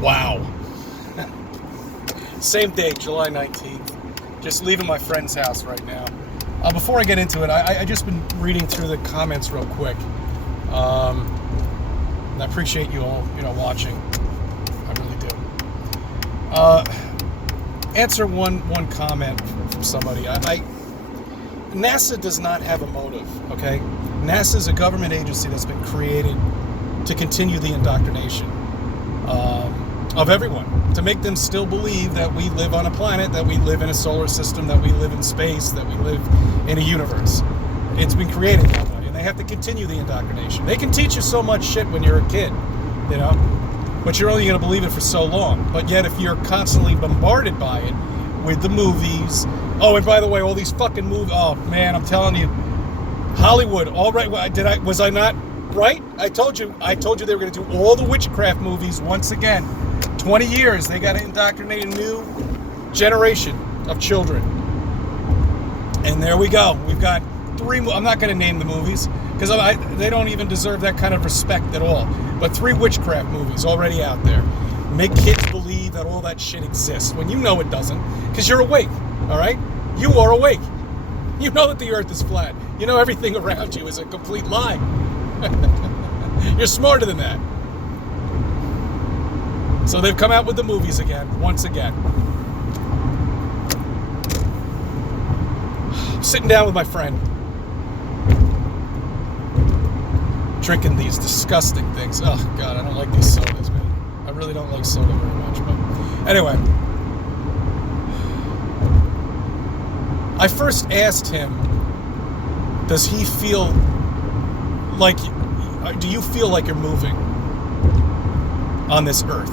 Wow. Same day, July 19th. Just leaving my friend's house right now. Before I get into it, I just been reading through the comments real quick. And I appreciate you all, watching. I really do. Answer one comment from somebody. NASA does not have a motive, okay? NASA is a government agency that's been created to continue the indoctrination of everyone, to make them still believe that we live on a planet, that we live in a solar system, that we live in space, that we live in a universe. It's been created that way, and they have to continue the indoctrination. They can teach you so much shit when you're a kid, but you're only going to believe it for so long. But yet, if you're constantly bombarded by it with the movies, oh, and by the way, all these fucking movies, oh man, I'm telling you, Hollywood, all right, was I not right? I told you they were going to do all the witchcraft movies once again. 20 years, they got to indoctrinate a new generation of children. And there we go. We've got 3, I'm not going to name the movies, because they don't even deserve that kind of respect at all. But 3 witchcraft movies already out there. Make kids believe that all that shit exists, when you know it doesn't, because you're awake, all right? You are awake. You know that the earth is flat. You know everything around you is a complete lie. You're smarter than that. So they've come out with the movies again, once again. Sitting down with my friend, drinking these disgusting things. Oh, God, I don't like these sodas, man. I really don't like soda very much, but anyway. I first asked him, does he feel like, do you feel like you're moving on this earth?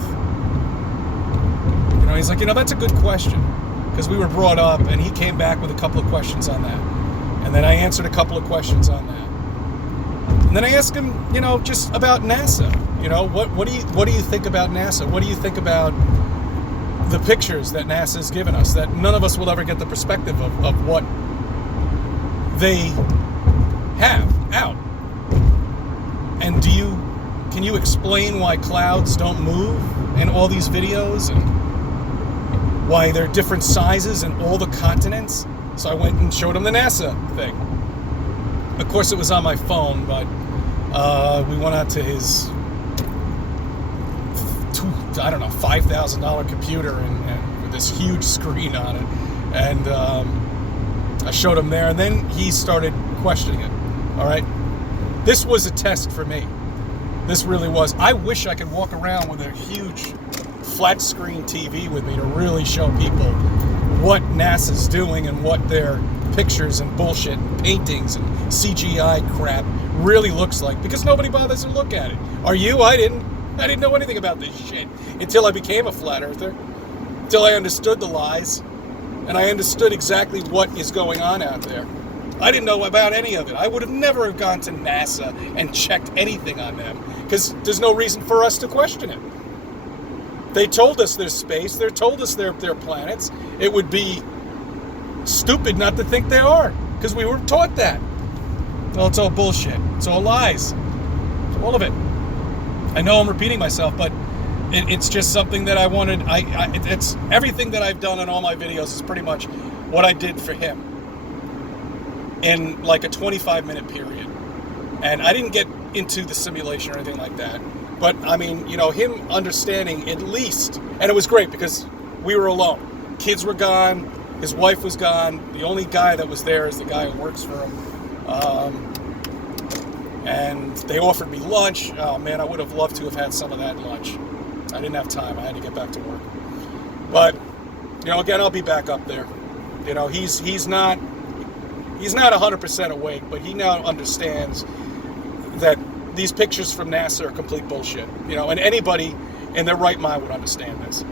He's like, that's a good question, because we were brought up, and he came back with a couple of questions on that, and then I answered a couple of questions on that, and then I asked him, just about NASA. What do you think about NASA? What do you think about the pictures that NASA has given us, that none of us will ever get the perspective of what they have out? And can you explain why clouds don't move in all these videos, and why they're different sizes in all the continents? So I went and showed him the NASA thing. Of course, it was on my phone, but we went out to his $5,000 computer and with this huge screen on it, and I showed him there, and then he started questioning it. All right, this was a test for me. This really was. I wish I could walk around with a huge flat screen TV with me to really show people what NASA's doing and what their pictures and bullshit and paintings and CGI crap really looks like, because nobody bothers to look at it. Are you? I didn't know anything about this shit until I became a flat earther, until I understood the lies, and I understood exactly what is going on out there. I didn't know about any of it. I would have never gone to NASA and checked anything on them, because there's no reason for us to question it. They told us there's space. They told us they're planets. It would be stupid not to think they are, because we were taught that. Well, it's all bullshit. It's all lies. All of it. I know I'm repeating myself, but it's just something that I wanted. It's everything that I've done in all my videos is pretty much what I did for him in like a 25-minute period. And I didn't get into the simulation or anything like that. But, I mean, him understanding at least, and it was great because we were alone. Kids were gone. His wife was gone. The only guy that was there is the guy who works for him. And they offered me lunch. Oh, man, I would have loved to have had some of that lunch. I didn't have time. I had to get back to work. But, again, I'll be back up there. He's not 100% awake, but he now understands that these pictures from NASA are complete bullshit, and anybody in their right mind would understand this,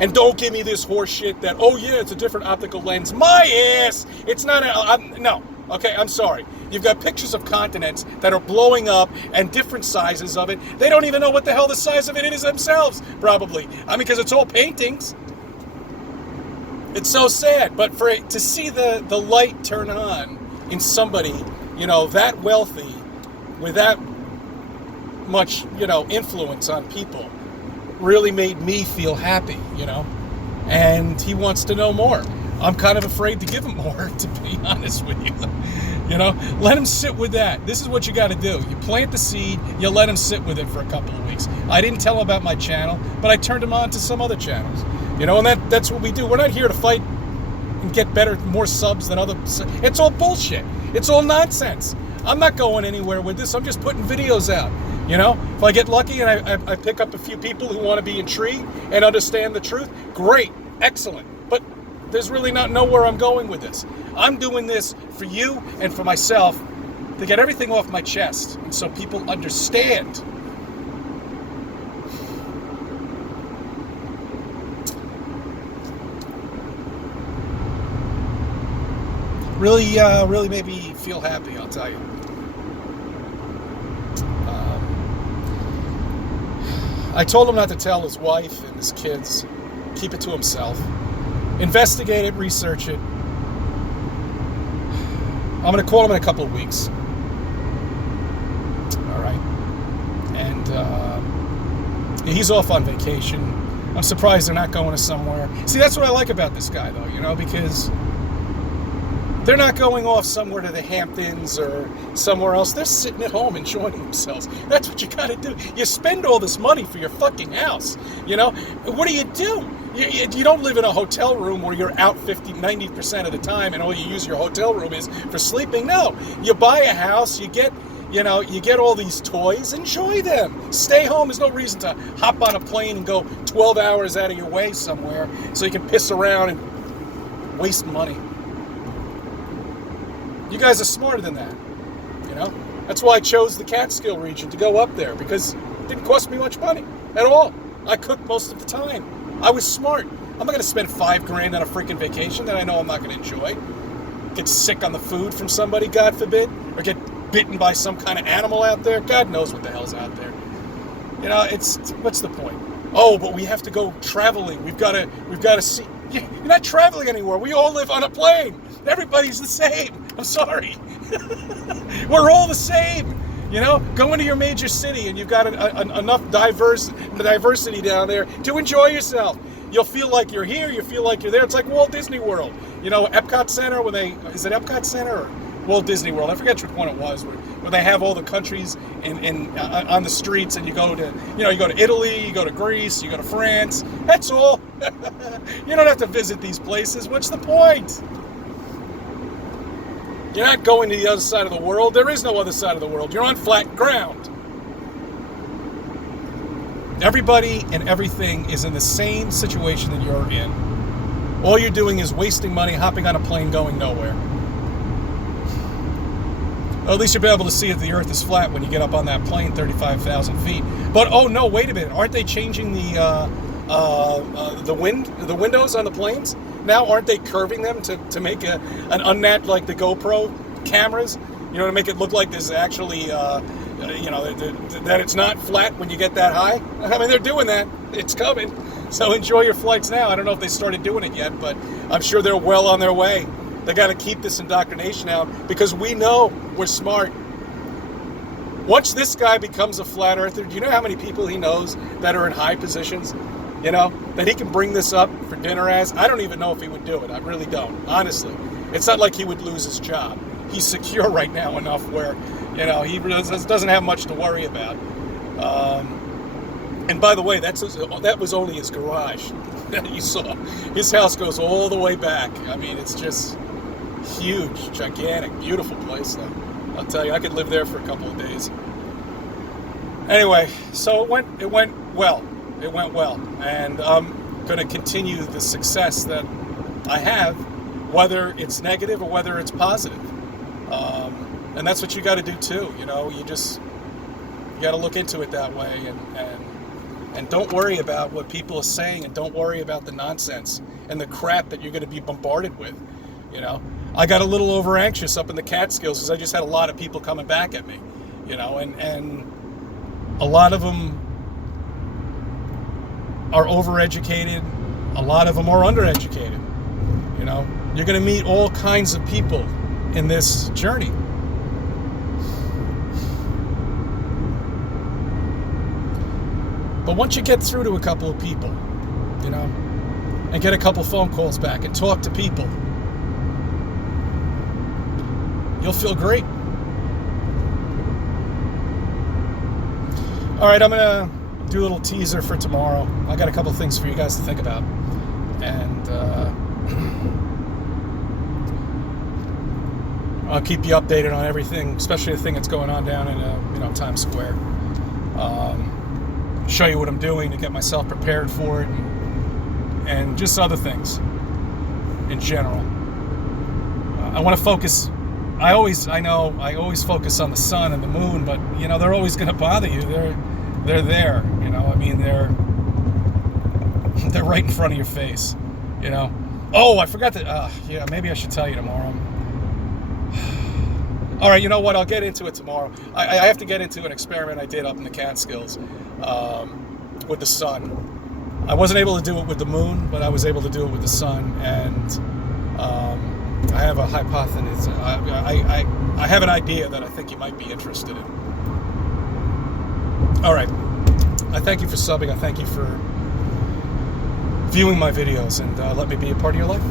and don't give me this horse shit that, oh yeah, it's a different optical lens. My ass! It's not no. Okay, I'm sorry. You've got pictures of continents that are blowing up and different sizes of it. They don't even know what the hell the size of it is themselves, probably. Because it's all paintings. It's so sad, but to see the light turn on in somebody, that wealthy, with that much, influence on people, really made me feel happy, and he wants to know more. I'm kind of afraid to give him more, to be honest with you. Let him sit with that. This is what you got to do. You plant the seed, you let him sit with it for a couple of weeks. I didn't tell him about my channel, but I turned him on to some other channels. And that's what we do. We're not here to fight and get more subs than other. It's all bullshit. It's all nonsense. I'm not going anywhere with this. I'm just putting videos out. If I get lucky and I pick up a few people who want to be intrigued and understand the truth, great, excellent. But there's really not nowhere I'm going with this. I'm doing this for you and for myself to get everything off my chest, and so people understand. Really made me feel happy, I'll tell you. I told him not to tell his wife and his kids. Keep it to himself. Investigate it, research it. I'm going to call him in a couple of weeks. All right. And he's off on vacation. I'm surprised they're not going to somewhere. See, that's what I like about this guy, though, because they're not going off somewhere to the Hamptons or somewhere else. They're sitting at home enjoying themselves. That's what you got to do. You spend all this money for your fucking house. What do? You don't live in a hotel room where you're out 90% of the time and all you use your hotel room is for sleeping. No, you buy a house, you get all these toys, enjoy them. Stay home. There's no reason to hop on a plane and go 12 hours out of your way somewhere so you can piss around and waste money. You guys are smarter than that, That's why I chose the Catskill region to go up there, because it didn't cost me much money at all. I cooked most of the time. I was smart. I'm not going to spend $5,000 on a freaking vacation that I know I'm not going to enjoy. Get sick on the food from somebody, God forbid, or get bitten by some kind of animal out there. God knows what the hell's out there. What's the point? Oh, but we have to go traveling. We've got to see. You're not traveling anywhere. We all live on a plane. Everybody's the same. I'm sorry. We're all the same. Go into your major city and you've got enough diversity down there to enjoy yourself. You'll feel like you're here. You feel like you're there. It's like Walt Disney World. Epcot Center, is it Epcot Center or Walt Disney World? I forget which one it was, where they have all the countries on the streets, and you go to Italy, you go to Greece, you go to France. That's all. You don't have to visit these places. What's the point? You're not going to the other side of the world. There is no other side of the world. You're on flat ground. Everybody and everything is in the same situation that you're in. All you're doing is wasting money, hopping on a plane, going nowhere. Well, at least you'll be able to see if the earth is flat when you get up on that plane 35,000 feet. But, oh no, wait a minute. Aren't they changing the windows on the planes? Now, aren't they curving them to make an unnatural, like the GoPro cameras? To make it look like there's actually, that it's not flat when you get that high? I mean, they're doing that. It's coming. So enjoy your flights now. I don't know if they started doing it yet, but I'm sure they're well on their way. They got to keep this indoctrination out because we know we're smart. Once this guy becomes a flat earther, do you know how many people he knows that are in high positions? That he can bring this up for dinner as? I don't even know if he would do it. I really don't, honestly. It's not like he would lose his job. He's secure right now enough where, he really doesn't have much to worry about. And by the way, that was only his garage that you saw. His house goes all the way back. I mean, it's just huge, gigantic, beautiful place, though. I'll tell you, I could live there for a couple of days. Anyway, so it went well. It went well, and I'm going to continue the success that I have, whether it's negative or whether it's positive. And that's what you got to do too. You got to look into it that way, and don't worry about what people are saying, and don't worry about the nonsense and the crap that you're going to be bombarded with. I got a little over anxious up in the Catskills because I just had a lot of people coming back at me, and a lot of them are overeducated, a lot of them are undereducated. You're going to meet all kinds of people in this journey. But once you get through to a couple of people, you know, and get a couple phone calls back and talk to people, you'll feel great. All right, I'm going to do a little teaser for tomorrow. I got a couple things for you guys to think about. And I'll keep you updated on everything, especially the thing that's going on down in Times Square. Show you what I'm doing to get myself prepared for it, and just other things in general. I want to focus. I always focus on the sun and the moon, but they're always going to bother you. They're there. I mean, they're right in front of your face. Oh, I forgot to. Yeah, maybe I should tell you tomorrow. All right, you know what? I'll get into it tomorrow. I have to get into an experiment I did up in the Catskills with the sun. I wasn't able to do it with the moon, but I was able to do it with the sun, and I have a hypothesis. I have an idea that I think you might be interested in. All right. I thank you for subbing. I thank you for viewing my videos, and let me be a part of your life.